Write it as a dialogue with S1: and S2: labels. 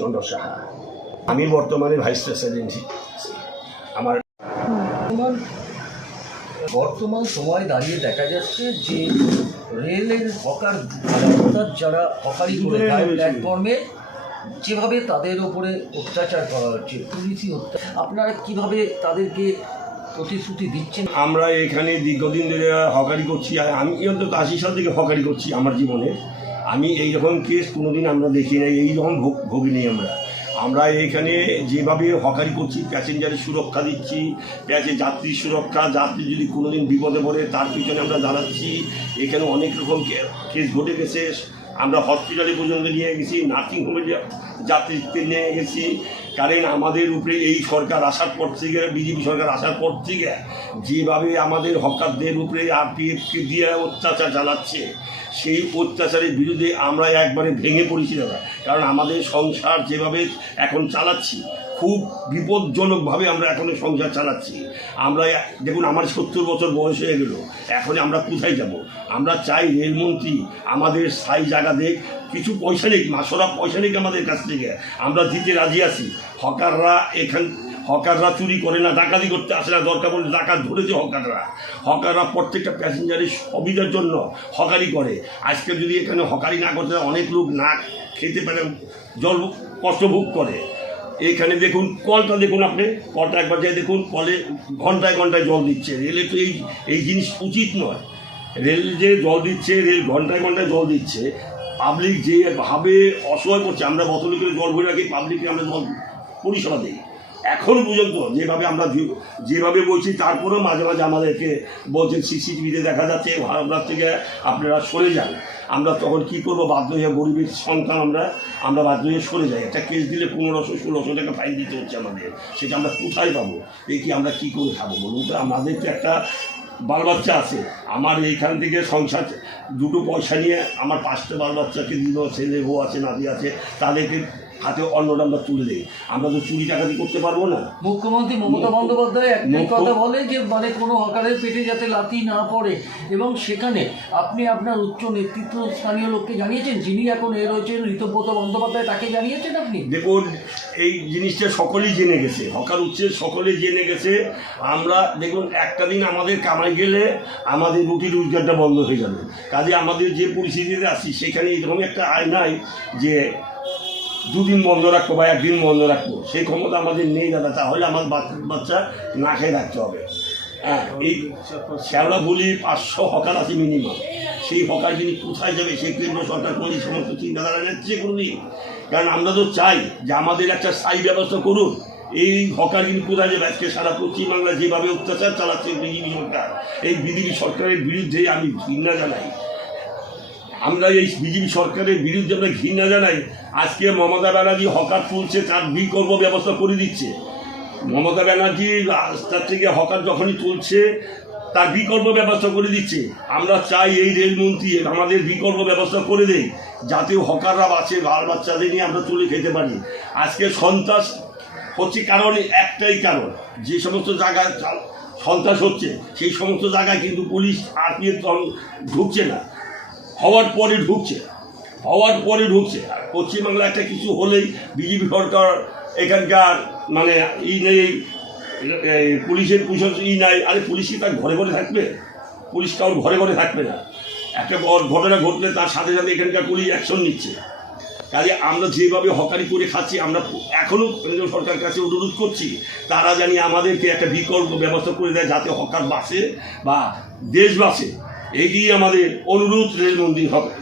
S1: চন্দ্র সাহা। আমি বর্তমানে vice president আমার
S2: বর্তমান সময় দাঁড়িয়ে দেখা যাচ্ছে যে রেলের হকার অর্থাৎ যারা হকারি করে প্ল্যাটফর্মে যেভাবে তাদের ওপরে অত্যাচার করা হচ্ছে পুলিশি হত্যা আপনারা কীভাবে তাদেরকে প্রতিশ্রুতি দিচ্ছেন?
S1: আমরা এখানে দীর্ঘদিন ধরে হকারি করছি আর আমি অন্তত আশি সাল থেকে হকারি করছি আমার জীবনে। আমি এই রকম কেস কোনোদিন আমরা দেখি নাই, এই রকম ভোগ ভোগিনি আমরা। আমরা এখানে যেভাবে হকারি করছি প্যাসেঞ্জারের সুরক্ষা দিচ্ছি প্যাসে যাত্রীর সুরক্ষা, যাত্রী যদি কোনোদিন বিপদে পড়ে, তার পিছনে আমরা দাঁড়াচ্ছি। এখানে অনেক রকম কেস ঘটে গেছে। আমরা হসপিটালে পর্যন্ত নিয়ে গেছি নার্সিং হোমে যাত্রীদের নিয়ে গেছি। কারণ আমাদের উপরে এই সরকার আসার পর থেকে, বিজেপি সরকার আসার পর থেকে যেভাবে আমাদের হকারদের উপরে আরপিএফকে দিয়ে অত্যাচার চালাচ্ছে, সেই অত্যাচারের বিরুদ্ধে আমরা একবারে ভেঙে পড়েছি দাদা। কারণ আমাদের সংসার যেভাবে এখন চালাচ্ছি খুব বিপজ্জনকভাবে আমরা এখন সংসার চালাচ্ছি। আমরা দেখুন, আমার সত্তর বছর বয়স হয়ে গেল। এখন আমরা কোথায় যাব? আমরা চাই রেলমন্ত্রী আমাদের স্থায়ী জায়গা দেখ, কিছু পয়সা নেই, মাসরা পয়সা নেই আমাদের কাছ থেকে। আমরা দিতে রাজি আছি। হকাররা এখান, হকাররা চুরি করে না, ডাকাতি করতে আসে না, দরকার পড়লে ডাকাত ধরেছে হকাররা। হকাররা প্রত্যেকটা প্যাসেঞ্জারের সুবিধার জন্য হকারি করে। আজকে যদি এখানে হকারি না করতে, অনেক লোক না খেতে পারে জল কষ্ট ভোগ করে। এখানে দেখুন, কলটা দেখুন আপনি, কলটা একবার যাই দেখুন, কলে ঘন্টায় ঘন্টায় জল দিচ্ছে। রেলে তো এই এই জিনিস উচিত নয়। রেল যে জল দিচ্ছে, রেল ঘন্টায় ঘন্টায় জল দিচ্ছে পাবলিক যেভাবে অসহায় করছে আমরা বোতলে করে জল ভরে রাখি পাবলিককে আমরা জল পরিষেবা দিই। এখন পর্যন্ত যেভাবে আমরা যেভাবে বলছি, তারপরেও মাঝে মাঝে আমাদেরকে বলছেন, সিসিটিভিতে দেখা যাচ্ছে ভারতনাথ থেকে আপনারা সরে যান। আমরা তখন কি করব? বাধ্য হয়ে গরিবের সন্তান আমরা আমরা বাধ্য হয়ে সরে যাই। একটা কেস দিলে পনেরোশো, ষোলোশো টাকা ফাইন দিতে হচ্ছে আমাদের। সেটা আমরা কোথায় পাবো? এই কি আমরা কি করে খাব বলুন তো? আমাদের তো একটা বাল বাচ্চা আছে। আমার এইখান থেকে সংসার দুটো পয়সা নিয়ে আমার পাঁচটা বাল বাচ্চাকে দিল, ছেলে, বউ আছে, নাতি আছে, তাদেরকে হাতে অন্নটা আমরা তুলে দিই। আমরা তো চুরি টাকাতি করতে পারব না।
S2: মুখ্যমন্ত্রী মমতা বন্দ্যোপাধ্যায় একটাই কথা বলে যে মানে কোনো হকারের পেটে যাতে লাথি না পড়ে। এবং সেখানে আপনি আপনার উচ্চ নেতৃত্ব স্থানীয় লোককে জানিয়েছেন? যিনি এখন এ রয়েছেন ঋতব্রত বন্দ্যোপাধ্যায় তাকে জানিয়েছেন আপনি?
S1: দেখুন এই জিনিসটা সকলেই জেনে গেছে। হকার উচ্ছে সকলেই জেনে গেছে। আমরা দেখুন একটা দিন আমাদের কামাই গেলে আমাদের রুটি রোজগারটা বন্ধ হয়ে যাবে। কাজে আমাদের যে পরিস্থিতিতে আছি সেখানে এরকম একটা আয় নাই যে দুদিন বন্ধ রাখব বা একদিন বন্ধ রাখব। সেই ক্ষমতা আমাদের নেই দাদা, তাহলে আমার বাচ্চা বাচ্চা না খেয়ে রাখতে হবে। হ্যাঁ এই শ্যাওলা বলি পাঁচশো হকার আছে মিনিমাম সেই হকার যিনি কোথায় যাবে, সেই কেন্দ্র সরকার কোনো সমস্ত চিন্তাধারা নিচ্ছে কোনোদিন কারণ আমরা তো চাই যে আমাদের একটা স্থায়ী ব্যবস্থা করুন এই হকার কিন্তু কোথায় যাবে, আজকে সারা পশ্চিমবাংলা যেভাবে অত্যাচার চালাচ্ছে, বিজেপি সরকার। এই বিজেপি সরকারের বিরুদ্ধে আমি ঘৃণা জানাই। আমরা এই বিজেপি সরকারের বিরুদ্ধে আমরা ঘৃণা জানাই। আজকে মমতা ব্যানার্জি হকার তুলছে, তার বিকল্প ব্যবস্থা করে দিচ্ছে। মমতা ব্যানার্জি রাস্তার থেকে হকার যখনই তুলছে, তার বিকল্প ব্যবস্থা করে দিচ্ছে। আমরা চাই এই রেলমন্ত্রী আমাদের বিকল্প ব্যবস্থা করে দেয় যাতে হকাররা বাঁচে বাল বাচ্চাদের নিয়ে আমরা তুলে খেতে পারি। আজকে সন্ত্রাস হচ্ছে কারণ, একটাই কারণ। যে সমস্ত জায়গায় সন্ত্রাস হচ্ছে, সেই সমস্ত জায়গায় কিন্তু পুলিশ, আরপিএফ ঢুকছে না। হওয়ার পরে ঢুকছে। হওয়ার পরে ঢুকছে। পশ্চিমবাংলা একটা কিছু হলেই বিজেপি সরকার এখানকার মানে ই নেই পুলিশের পুলিশের ই নাই। আরে পুলিশ কি তার ঘরে ঘরে থাকবে? পুলিশ কারোর ঘরে ঘরে থাকবে না। একটা ঘটনা ঘটলে তার সাথে সাথে এখানকার পুলিশ অ্যাকশন নিচ্ছে। কাজে আমরা যেভাবে হকারি করে খাচ্ছি, আমরা এখনও কেন্দ্র সরকার কাছে অনুরোধ করছি, তারা জানি আমাদেরকে একটা বিকল্প ব্যবস্থা করে দেয় যাতে হকার বাসে বা দেশ বাসে এগিয়ে আমাদের অনুরোধ রেলমন্দির হবে।